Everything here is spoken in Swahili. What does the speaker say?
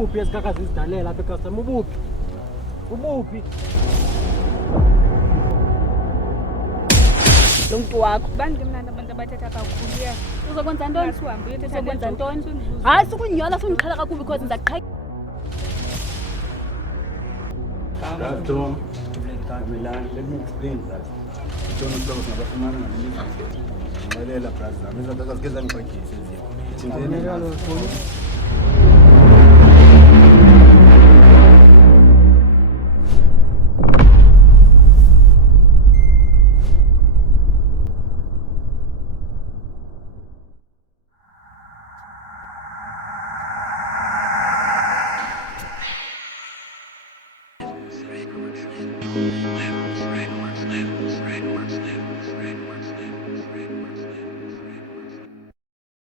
Ubuphi ezikakazi izidalela apha ecustomer ubuphi? Ubuphi? Lo muntu wakho bantu mnandi abantu abathetha kakhulu ya uzokwenza ntoni sihambe uyothetha ntoni hayi sukunyola sungikhala kakubi because ndizaqhaya Tom, let me explain that. Don't know what's about man and I brother. I mean that gets any Live.